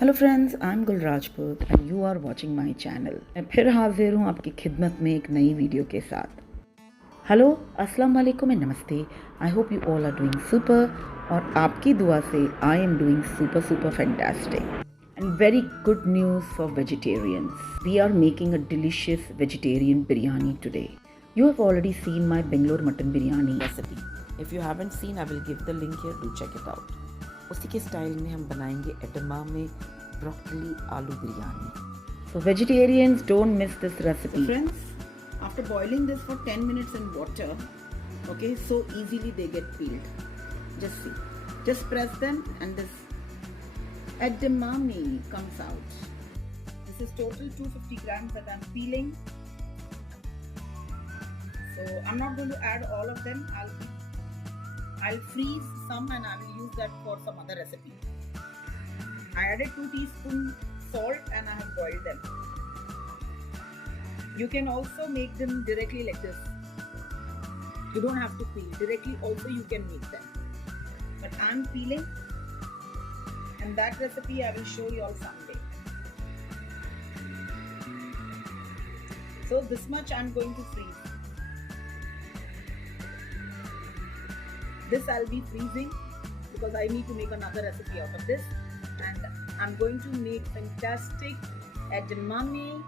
Hello friends, I am Gul Rajput and you are watching my channel. मैं फिर हाजिर हूँ आपकी खिदमत में एक नई वीडियो के साथ। हेलो, अस्सलाम वालेकुम एंड नमस्ते। I hope you all are doing super और आपकी दुआ से I am doing super fantastic and very good news for vegetarians. We are making a delicious vegetarian biryani today. You have already seen my Bangalore mutton biryani recipe. If you haven't seen, I will give the link here. Do check it out. उसी के style में हम बनाएंगे edamame broccoli aloo biryani. So vegetarians, don't miss this recipe. Friends, after boiling this for 10 minutes in water, okay, so easily they get peeled. Just see. Just press them and this edamame comes out. This is total 250 grams that I'm peeling. So I'm not going to add all of them. I'll freeze some and I will use that for some other recipe. I added 2 teaspoons salt and I have boiled them. You can also make them directly like this. You don't have to peel. Directly also you can make them. But I'm peeling and that recipe I will show you all someday. So this much I'm going to freeze. This I'll be freezing because I need to make another recipe out of this, and I'm going to make fantastic edamame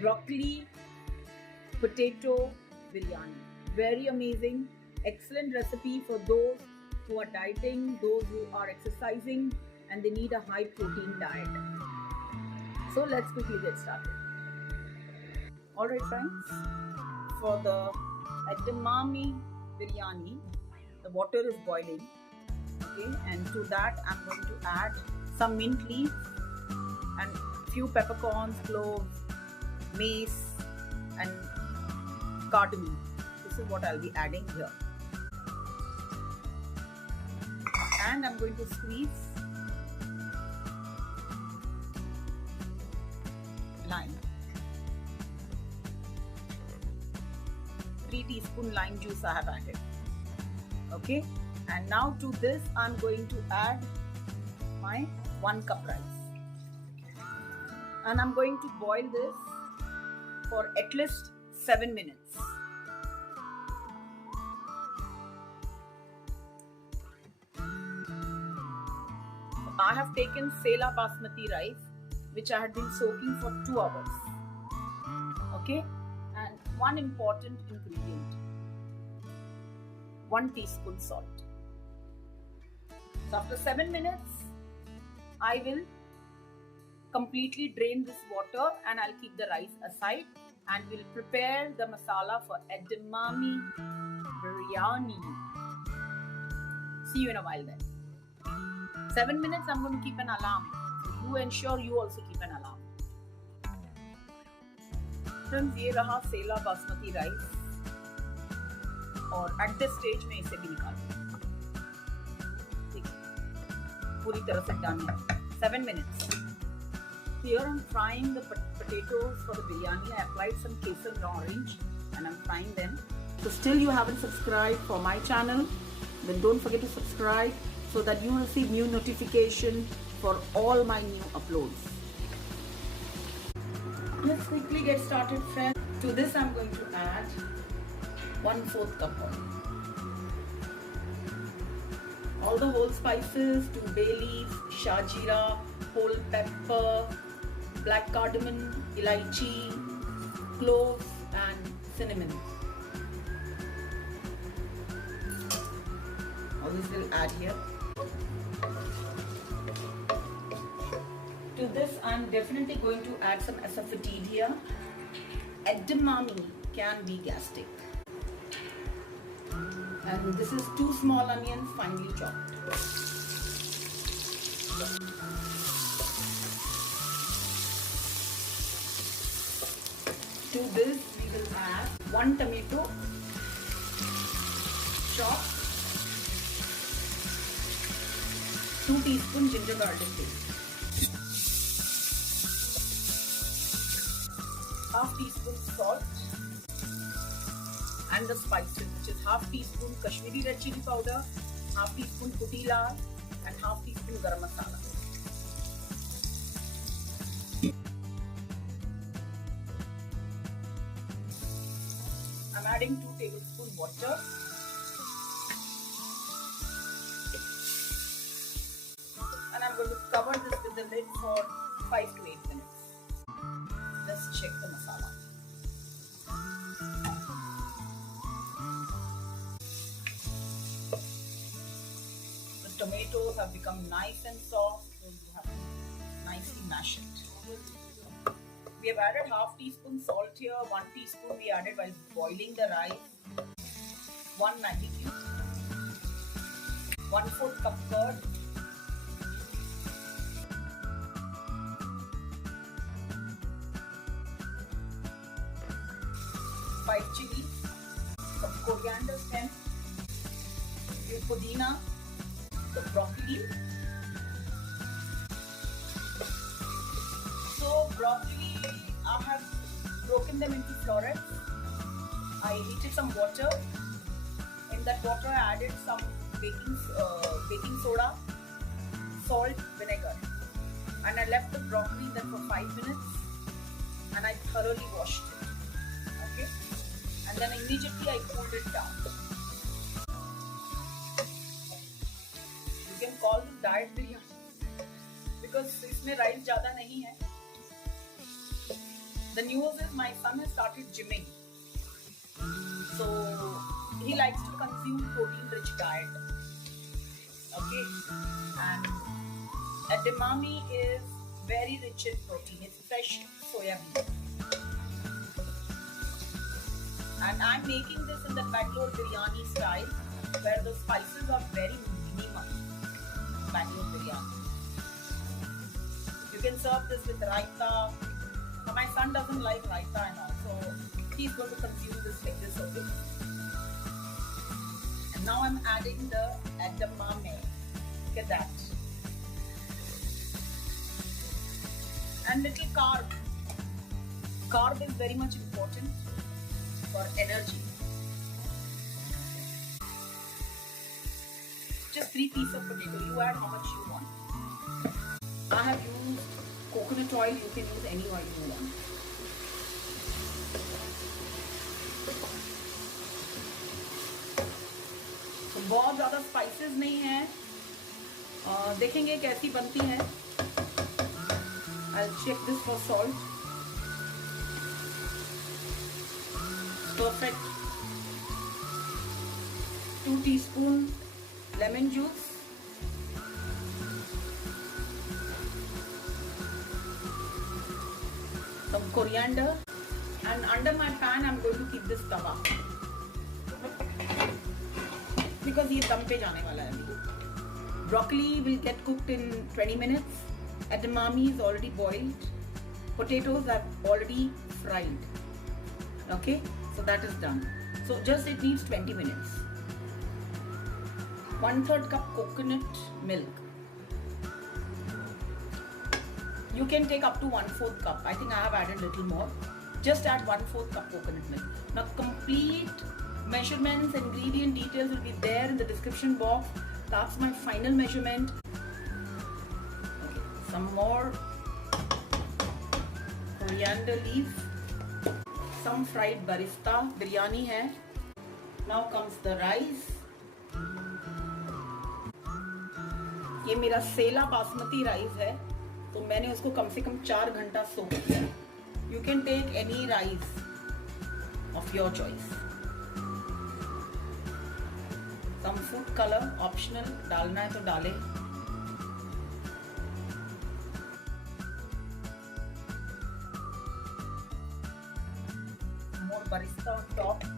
broccoli potato biryani. Very amazing, excellent recipe for those who are dieting, those who are exercising and they need a high protein diet. So let's quickly get started. Alright friends, for the edamame biryani, the water is boiling, okay, and to that I'm going to add some mint leaves and few peppercorns, cloves, mace and cardamom. This is what I'll be adding here, and I'm going to squeeze lime, 3 teaspoon lime juice I have added. Okay, and now to this I'm going to add my 1 cup rice and I'm going to boil this for at least 7 minutes. I have taken Sela basmati rice which I had been soaking for 2 hours. Okay, and one important ingredient, 1 teaspoon salt. So after 7 minutes, I will completely drain this water and I'll keep the rice aside and we'll prepare the masala for edamame biryani. See you in a while then. 7 minutes I'm going to keep an alarm. You ensure you also keep an alarm. Friends, ये रहा सेला basmati rice और at this stage में इसे भी निकालूंगा, ठीक है, पूरी तरह से डन है। 7 minutes. Here I'm frying the potatoes for the biryani. I applied some kesar orange and I'm frying them. So still you haven't subscribed for my channel, then don't forget to subscribe so that you will receive new notification for all my new uploads. Let's quickly get started, friends. To this I'm going to add 1/4 cup oil. All the whole spices, 2 bay leaves, shah jeera, whole pepper, black cardamom, elaichi, cloves and cinnamon. All this we'll add here. To this I'm definitely going to add some asafoetida. Edamame can be gastric. And this is 2 small onions finely chopped. To this we will add 1 tomato chopped, 2 teaspoon ginger garlic paste, 1/2 teaspoon salt, and the spices, which is 1/2 teaspoon Kashmiri red chili powder, 1/2 teaspoon puti lal and 1/2 teaspoon garam masala. adding 2 tablespoons water. And I'm going to cover this with the lid for 5 to 8 minutes. Let's check the masala. The tomatoes have become nice and soft, so you have to nicely mash it. We have added half teaspoon salt here, 1 teaspoon we added while boiling the rice, 1 Maggi cube, 1/4 cup curd, 5 chilies, some coriander stem, few pudina, the broccoli. So broccoli, I have broken them into florets. I heated some water. In that water, I added some baking soda, salt, vinegar, and I left the broccoli there for 5 minutes, and I thoroughly washed it. Okay, and then immediately I cooled it down. You can call this diet biryani because इसमें rice ज़्यादा नहीं है. The news is my son has started gymming, so he likes to consume protein-rich diet. Okay, and edamame is very rich in protein. It's fresh soya bean, and I'm making this in the Bangalore biryani style, where the spices are very minimum. Bangalore biryani. You can serve this with raita. My son doesn't like raita and all, so he's going to consume this like this, okay? And now I'm adding the edamame. Look at that. And little carb. Carb is very much important for energy. Just 3 pieces of potato. You add how much you want. I have used coconut oil. You can use any oil you want. तो बहुत ज़्यादा spices नहीं है. देखेंगे कैसी बनती है. I'll check this for salt. Perfect. 2 teaspoon lemon juice. Some coriander, and under my pan I'm going to keep this tawa because ये दम पे जाने वाला है अभी. Broccoli will get cooked in 20 minutes. Edamame is already boiled. Potatoes are already fried. Okay, so that is done. So just it needs 20 minutes. 1/3 cup coconut milk. You can take up to 1/4 cup. I think I have added a little more. Just add 1/4 cup coconut milk. Now complete measurements, ingredient details will be there in the description box. That's my final measurement. Okay, some more coriander leaf. Some fried barista biryani hai. Now comes the rice. ये मेरा सेला basmati rice है, तो मैंने उसको कम से कम 4 घंटा सोक किया. You can take any rice of your choice. Some food color optional, डालना है तो डालें. More barista on top.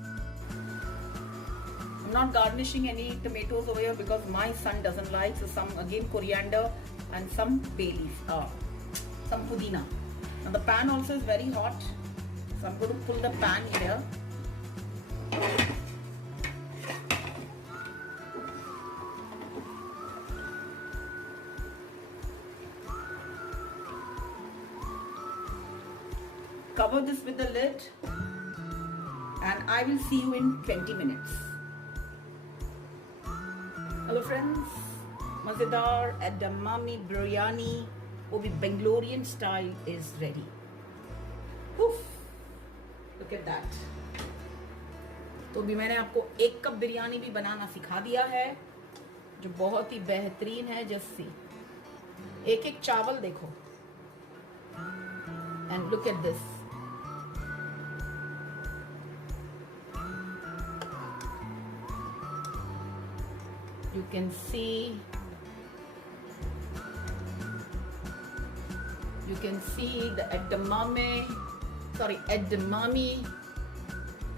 I'm not garnishing any tomatoes over here because my son doesn't like. So some again coriander and some bay leaf, some pudina. Now the pan also is very hot, so I'm going to pull the pan here. Cover this with the lid, and I will see you in 20 minutes. Hello friends, mazedar edamame biryani, वो भी Bangalorean style, is ready. Oof! Look at that. तो अभी मैंने आपको 1 cup biryani भी बनाना सिखा दिया है, जो बहुत ही बेहतरीन है। जस्ट सी, एक एक चावल देखो, and look at this. You can see the edamame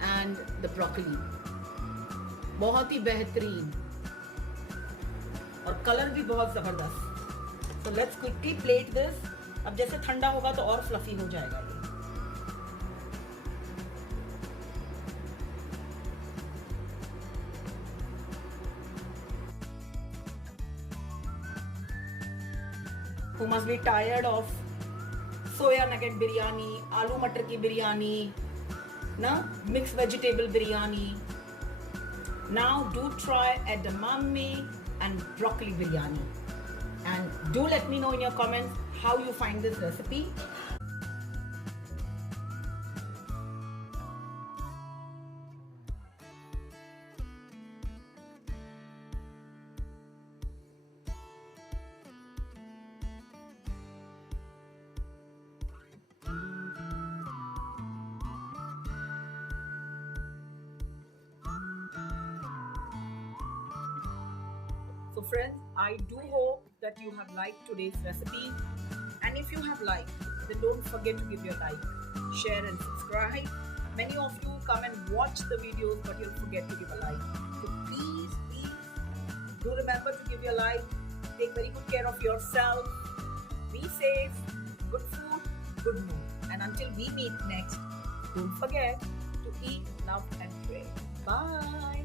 and the broccoli, बहुत ही बेहतरीन और कलर भी बहुत जबरदस्त। So let's quickly plate this। अब जैसे ठंडा होगा तो और फ्लफी हो जाएगा ये। Who must be tired of soya nugget biryani, aloo matar ki biryani, na mixed vegetable biryani. Now do try edamame and broccoli biryani, and do let me know in your comments how you find this recipe. So friends, I do hope that you have liked today's recipe, and if you have liked, then don't forget to give your like, share and subscribe. Many of you come and watch the videos but you'll forget to give a like. So please do remember to give your like. Take very good care of yourself. Be safe. Good food, good mood. And until we meet next, don't forget to eat, love and pray. Bye.